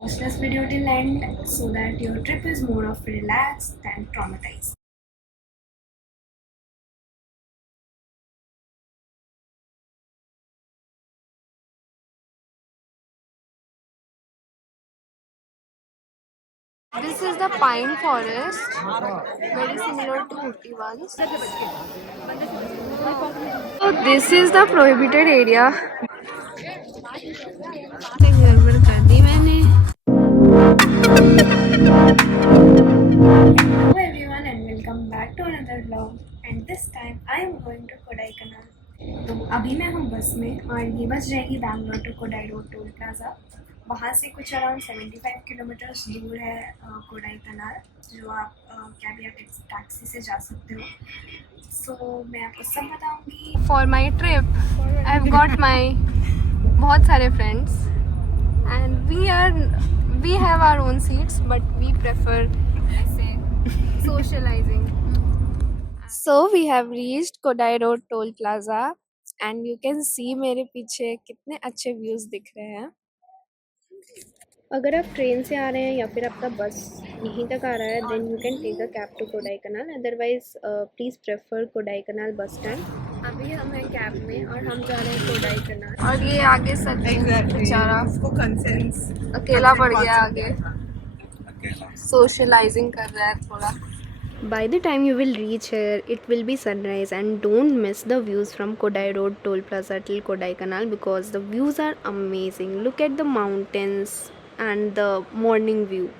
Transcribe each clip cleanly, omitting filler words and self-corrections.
Watch this video till end so that your trip is more of relaxed than traumatized. This is the pine forest, very similar to Ooty ones. So this is the prohibited area. गड़बड़ कर दी मैंने. Hello everyone and welcome back to another vlog and this time I am going to Kodaikanal. तो अभी मैं हूँ बस में और ये बस जाएगी Bangalore to Kodai road toll plaza. वहाँ से कुछ अराउंड 75 किलोमीटर्स दूर है कोडाई कनाल, जो आप कैब या टैक्सी से जा सकते हो. सो मैं आपको सब बताऊंगी. For my trip I have got my बहुत सारे friends and we have our own seats but we prefer ऐसे socializing. So we have reached Kodai Road Toll Plaza and you can see मेरे पीछे कितने अच्छे व्यूज दिख रहे हैं. अगर आप ट्रेन से आ रहे हैं या फिर आपका बस यहीं तक आ रहा है then you can take a cab to Kodaikanal. Otherwise please prefer Kodaikanal bus stand. अभी हम हैं कैब में और हम जा रहे हैं कोडाई कनाल. और ये आगे सच बेचारा अकेला पड़ गया आगे, सोशलाइजिंग कर रहा है थोड़ा. By the time you will reach here, it will be sunrise and don't miss the views from Kodai Road Toll Plaza till Kodai Canal because the views are amazing. Look at the mountains and the morning view.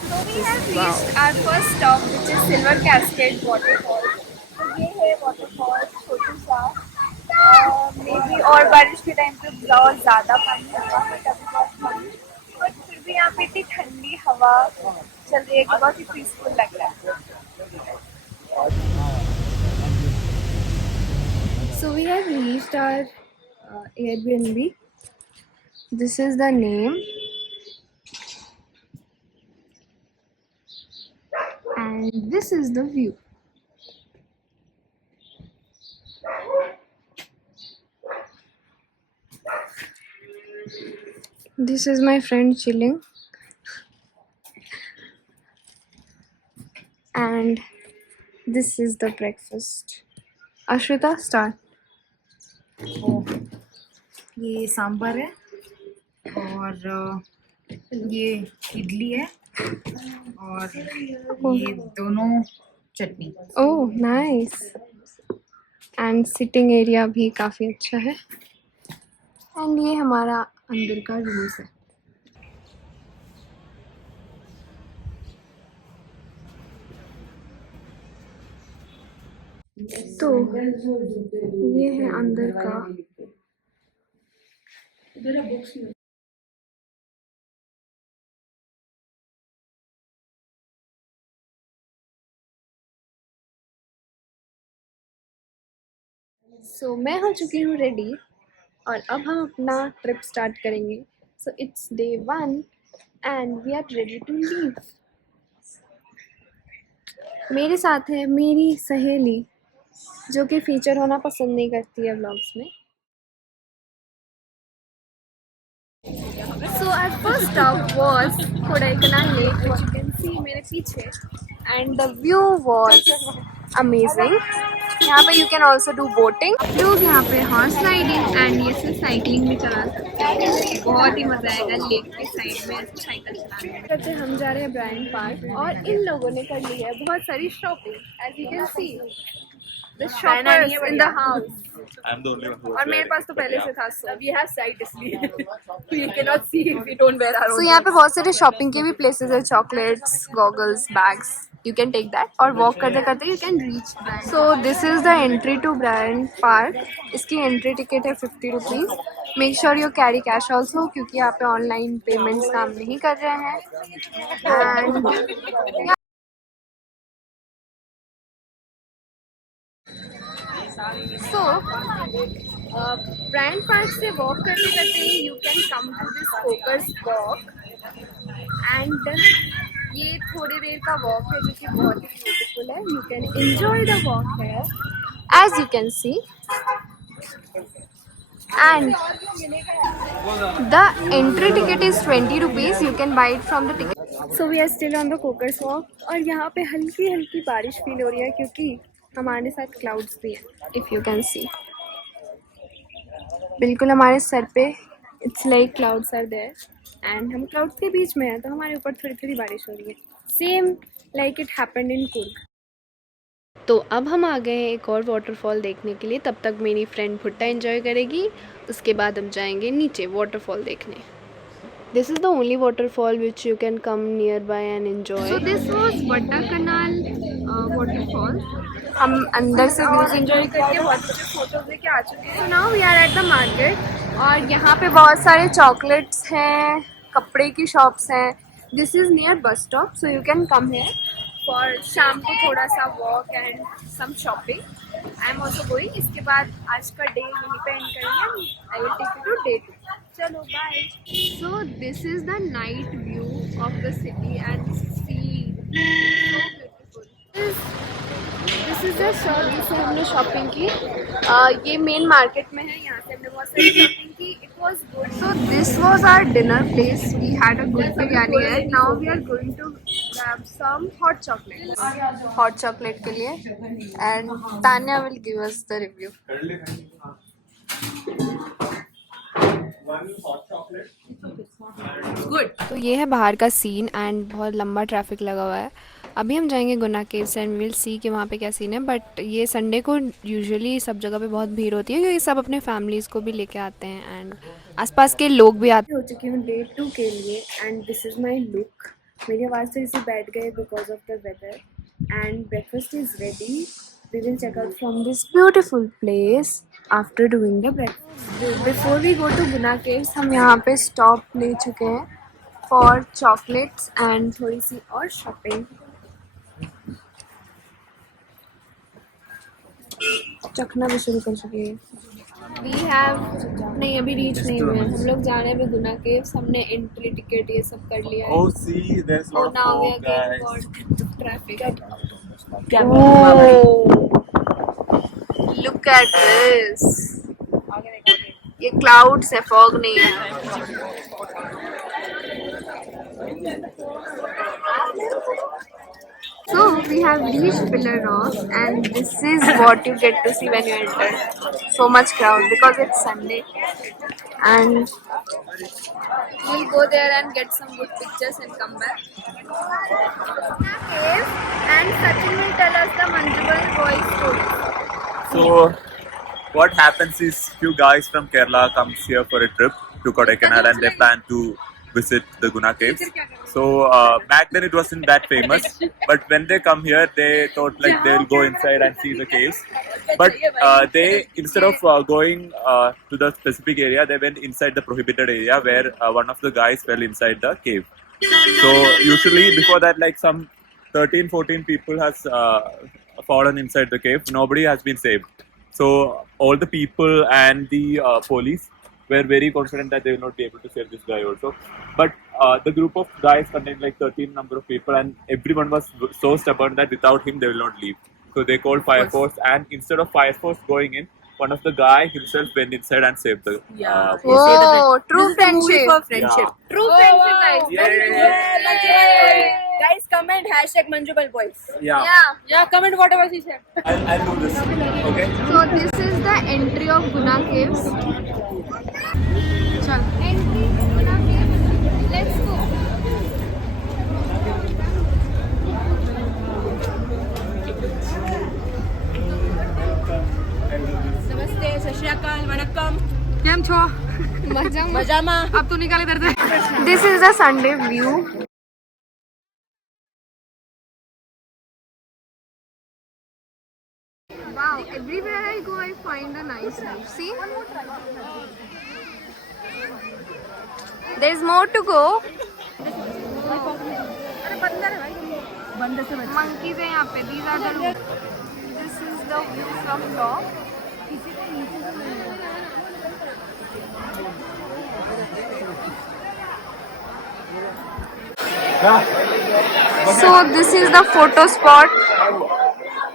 So we have reached our first stop which is Silver Cascade Waterfall. तो ये है waterfall छोटी सा. May be और बारिश के time पे बहुत ज़्यादा पानी होगा बट अभी बहुत पानी, बट फिर भी यहाँ पे इतनी ठंडी हवा चल रही है कि बहुत ही पीसफुल लग रहा है. So we have reached our Airbnb. This is the name and this is the view. This is my friend chilling and this is the breakfast. Ashrita, start. ये सांभर है और ये इडली है और ये दोनों चटनी. Oh nice. And sitting area भी काफ़ी अच्छा है एंड ये हमारा अंदर का रूम है. तो ये है अंदर का. सो मैं हो चुकी हूँ रेडी और अब हम अपना ट्रिप स्टार्ट करेंगे. So it's day 1 and we are ready to leave. मेरे साथ है मेरी सहेली जो कि फीचर होना पसंद नहीं करती है व्लॉग्स में. So our first stop was Kodaikanal Lake, which you can see मेरे पीछे, and the view was amazing. यहाँ पे you can also do boating. लोग यहाँ पे हॉर्स राइडिंग एंड ये से साइकिलिंग भी चला सकते हैं. बहुत ही मजा आएगा लेक के साइड में ऐसे साइकिल चलाने में. करते हम जा रहे हैं ब्रायन पार्क और इन लोगों ने कर ली है बहुत सारी shopping. As you can see the shoppers in the house. I'm the only one who और मेरे पास तो पहले से था. So we have sight इसलिए we cannot see if we don't wear our own. So यहाँ पे बहुत सारे शॉपिंग के भी प्लेसेस है. Chocolates, goggles, bags. You can take that और वॉक करते करते you can reach. So this is the entry to Bryant Park. इसकी एंट्री टिकट है 50 rupees. Make sure you carry cash also क्योंकि यहाँ पे ऑनलाइन पेमेंट्स काम नहीं कर रहे हैं. एंड So, ब्रायन पार्क से वॉक करते करते you can come to this cokers walk and ये थोड़ी देर का वॉक है जो कि बहुत ही ब्यूटीफुल है. You can enjoy the walk है as you can see. And the entry ticket is 20 rupees. You can buy it from the ticket. So we are still on the Cokers Walk और यहाँ पे हल्की हल्की बारिश feel हो रही है क्योंकि हमारे साथ क्लाउड्स भी हैं. If you can see, बिल्कुल हमारे सर पे it's like clouds are there and हम क्लाउड्स के बीच में हैं तो हमारे ऊपर थोड़ी थोड़ी बारिश हो रही है. Same like it happened in Coorg. तो अब हम आ गए हैं एक और वाटरफॉल देखने के लिए. तब तक मेरी फ्रेंड भुट्टा एंजॉय करेगी. उसके बाद हम जाएंगे नीचे वाटरफॉल देखने. This is the only waterfall which you can come nearby and enjoy. So this was Vata Canal waterfall. हम अंदर से व्यूज एंजॉय करके बहुत अच्छे फोटोज लेके आ चुके हैं. So now we are at the market और यहाँ पे बहुत सारे चॉकलेट्स हैं, कपड़े की शॉप्स हैं. This is near bus stop, so you can come here for शाम को थोड़ा सा walk and some shopping. I am also going. इसके बाद आज का डे यहीं पे एंड करेंगे. I will take you to day 2. चलो bye. So this is the night view of the city and sea. So beautiful. This is the shop जिसे हमने शॉपिंग की. ये मेन मार्केट में है. यहाँ से हमने बहुत सारी शॉपिंग की. It was good. So this was our dinner place. We had a good biryani here. Now we are going to grab some hot chocolates. Hot chocolate के लिए. And Tanya will give us the review. Good. तो ये है बाहर का scene and बहुत लंबा traffic लगा हुआ है. अभी हम जाएंगे गुना केव्स एंड विल सी कि वहाँ पे क्या सीन है. बट ये संडे को यूजुअली सब जगह पे बहुत भीड़ होती है क्योंकि सब अपने फैमिलीज़ को भी लेके आते हैं एंड आसपास के लोग भी आते. हो चुकी हूँ डे 2 के लिए and this is my look. मेरी आवाज़ से इसी बैठ गए because of the weather and breakfast is ready. We will check out from this beautiful place after doing the breakfast. Before we go to Guna Caves, हम यहाँ पे stop ले चुके हैं for chocolates and थोड़ी सी और shopping. चखना भी शुरू कर चुके हैं. We have नहीं अभी रीच नहीं हुए. हम लोग जा रहे हैं अभी गुना केव्स. हमने एंट्री टिकट ये सब कर लिया है. Oh, see, there's a lot of fog, guys. Traffic. Oh, look at this. ये clouds है, fog नहीं है. So we have reached Pillar Rock and this is what you get to see when you enter. So much crowd because it's Sunday and we'll go there and get some good pictures and come back. And Sachin will tell us the Manjugal boys story. So, what happens is few guys from Kerala comes here for a trip to Kodaikanal and they plan to visit the Guna Caves. So back then it wasn't that famous, but when they come here, they thought like they'll go inside and see the caves. But they instead of going to the specific area, they went inside the prohibited area where one of the guys fell inside the cave. So usually before that, like some 13-14 people has fallen inside the cave. Nobody has been saved. So all the people and the police were very confident that they will not be able to save this guy also. But the group of guys contained like 13 number of people and everyone was so stubborn that without him they will not leave. So they called Fire Force and instead of Fire Force going in, one of the guy himself went inside and saved the Oh, true friendship. For friendship. Yeah. True friendship, guys. Yeah. Guys, comment #Manjugal boys. Yeah, comment whatever she said. I'll do this. Okay. So this is the entry of Guna Caves. Chal. Entry to Guna Caves. Let's go. नमस्ते, सत श्री अकाल, वणक्कम. केम छो? मजामा. अब तू निकाले दर्द. This is the Sunday view. Wow, everywhere I go I find a nice view. See? There's more to go. Monkeys है यहाँ पे. These are the. This is the view from top. So this is the photo spot.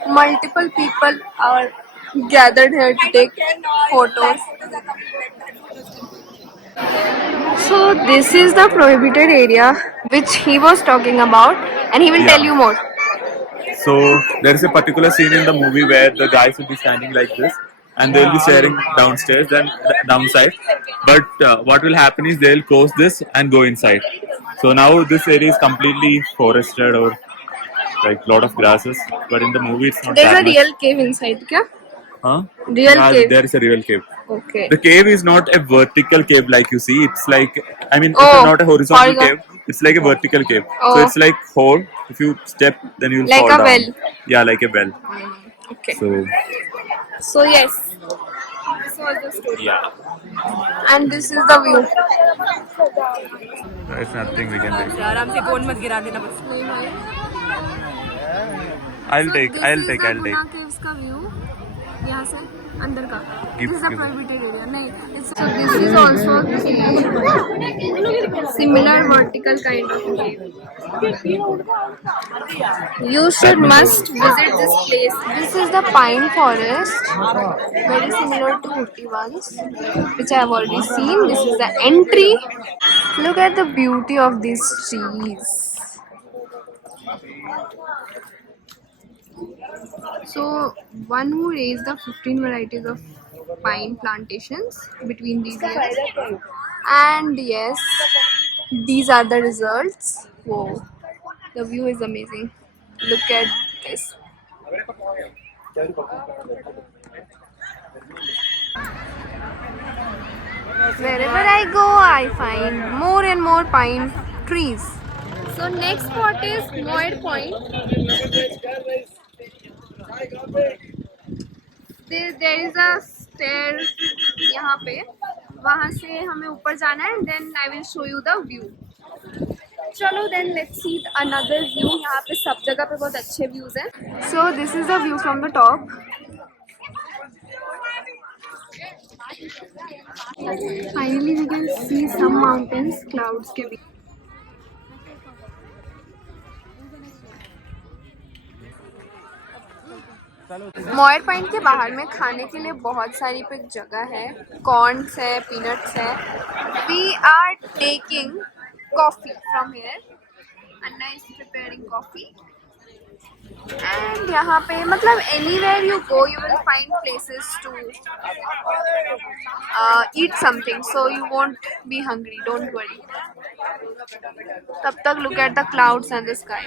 Multiple people are gathered here to take photos. So this is the prohibited area which he was talking about, and he will tell you more. So there is a particular scene in the movie where the guys will be standing like this, and they'll be staring downstairs, then downside. But what will happen is they'll close this and go inside. So now this area is completely forested or like lot of grasses. But in the movie, it's not There's that a much. real cave inside, kya? Huh? Real Yeah, cave. there is a real cave. Okay. The cave is not a vertical cave like you see. It's like, I mean, Oh, it's not a horizontal horizon- cave. It's like a vertical cave. So Oh. it's like hole. If you step, then you'll Like fall a down. well. Yeah, like a well. Okay. So So yes, this was the story. yeah, And this is the view. there's nothing we can do. आराम से phone मत गिरा देना बस. नहीं भाई. I'll take. This is the Guna Caves का view. यहाँ से अंदर का. This is the prohibited area. नहीं. So this is also a cave. Similar vertical kind of cave. You should must visit this place. This is the pine forest, very similar to Ooty ones, which I have already seen. This is the entry. Look at the beauty of these trees. So one who raised the 15 varieties of pine plantations between these years. And yes, these are the results. Whoa, the view is amazing. Look at this. Wherever I go, I find more and more pine trees. So next spot is Moir Point. There is a stair यहाँ पे, वहाँ से हमें ऊपर जाना है. Then I will show you the view. चलो then let's see another view. यहाँ पे सब जगह पे बहुत अच्छे views हैं. So this is the view from the top. Finally we can see some mountains, clouds के बीच. मॉयर पॉइंट के बाहर में खाने के लिए बहुत सारी पे जगह है. कॉर्न्स है, पीनट्स है. We are taking coffee from here. Anna is preparing coffee. And यहाँ पे मतलब anywhere you go you will find places to eat something, so you won't be hungry, don't worry. तब तक look at the clouds and the sky.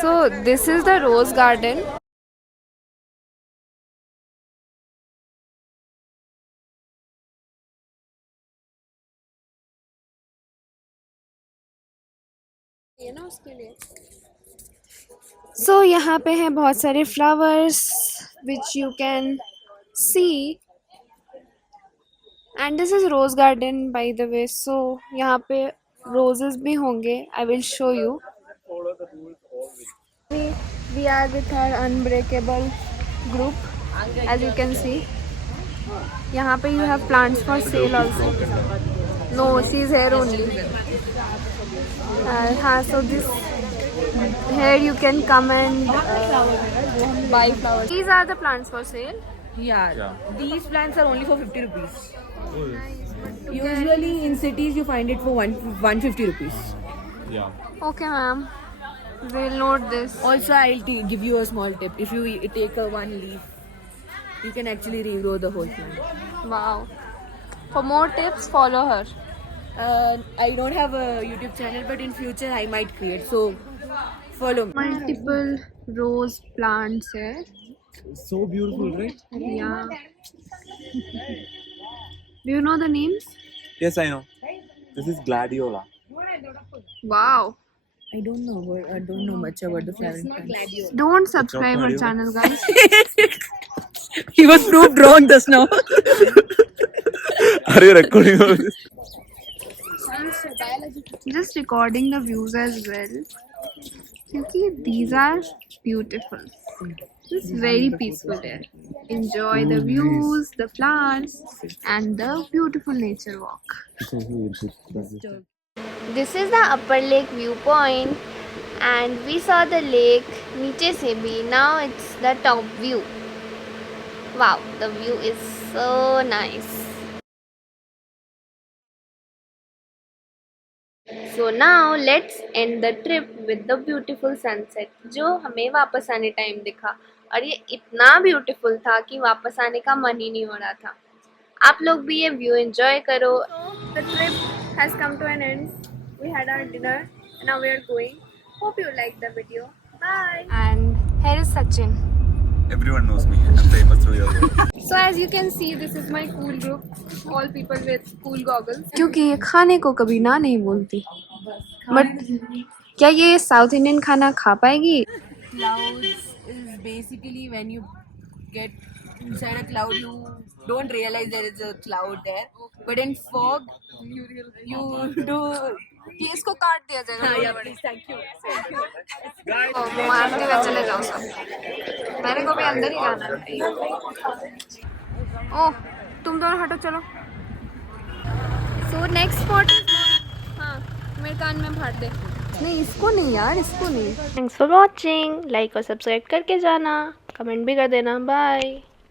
So this is the rose garden. ये ना उसके लिए. So यहाँ पे है बहुत सारे flowers which you can see. And this is rose garden by the way. So यहाँ पे roses भी होंगे. I will show you. We are with our unbreakable group, as you can see. यहाँ पे you have plants for sale also. No, she is here only. हाँ, so this here you can come and buy flowers. These are the plants for sale. Yeah. These plants are only for 50 rupees. Usually in cities you find it for 150 rupees. Yeah. Okay, ma'am. We'll note this. Also, I'll give you a small tip. If you take one leaf, you can actually regrow the whole plant. Wow. For more tips, follow her. I don't have a YouTube channel, but in future I might create. So follow me. Multiple rose plants here. So beautiful, right? Yeah. Do you know the names? Yes, I know. This is gladiola. Wow. I don't know much about the flowering plants. Don't subscribe her Gladiola. channel, guys. He was proved wrong just now. Are you recording all this? Just recording the views as well. Because these are beautiful. It's very peaceful there. Enjoy the views, the plants, and the beautiful nature walk. This is the upper lake viewpoint, and we saw the lake नीचे से भी. Now it's the top view. Wow, the view is so nice. So now let's end the trip with the beautiful sunset जो हमें वापस आने time दिखा, और ये इतना ब्यूटीफुल था कि वापस आने का मन ही नहीं हो रहा था। आप लोग भी ये व्यू एंजॉय करो। The trip has come to an end. We had our dinner and now we are going. Hope you liked the video. Bye. And here is Sachin. Everyone knows me. I'm famous through your work. So as you can see, this is my cool group. All people with cool goggles. क्योंकि ये खाने को कभी ना नहीं बोलती, but क्या ये साउथ इंडियन खाना खा पाएगी? Clouds is basically when you get inside a cloud, you don't realize there is a cloud there. But in fog, you do. ये इसको काट दिया जाएगा। Yeah, please, thank you. मारते हुए चले जाओ सब। मेरे को भी अंदर ही जाना है। ओह, तुम दोनों हटो, चलो। So next spot is हाँ मेरे कान में फाड़ दे। नहीं, इसको नहीं यार, इसको नहीं। Thanks for watching. लाइक और सब्सक्राइब करके जाना, कमेंट भी कर देना। बाय।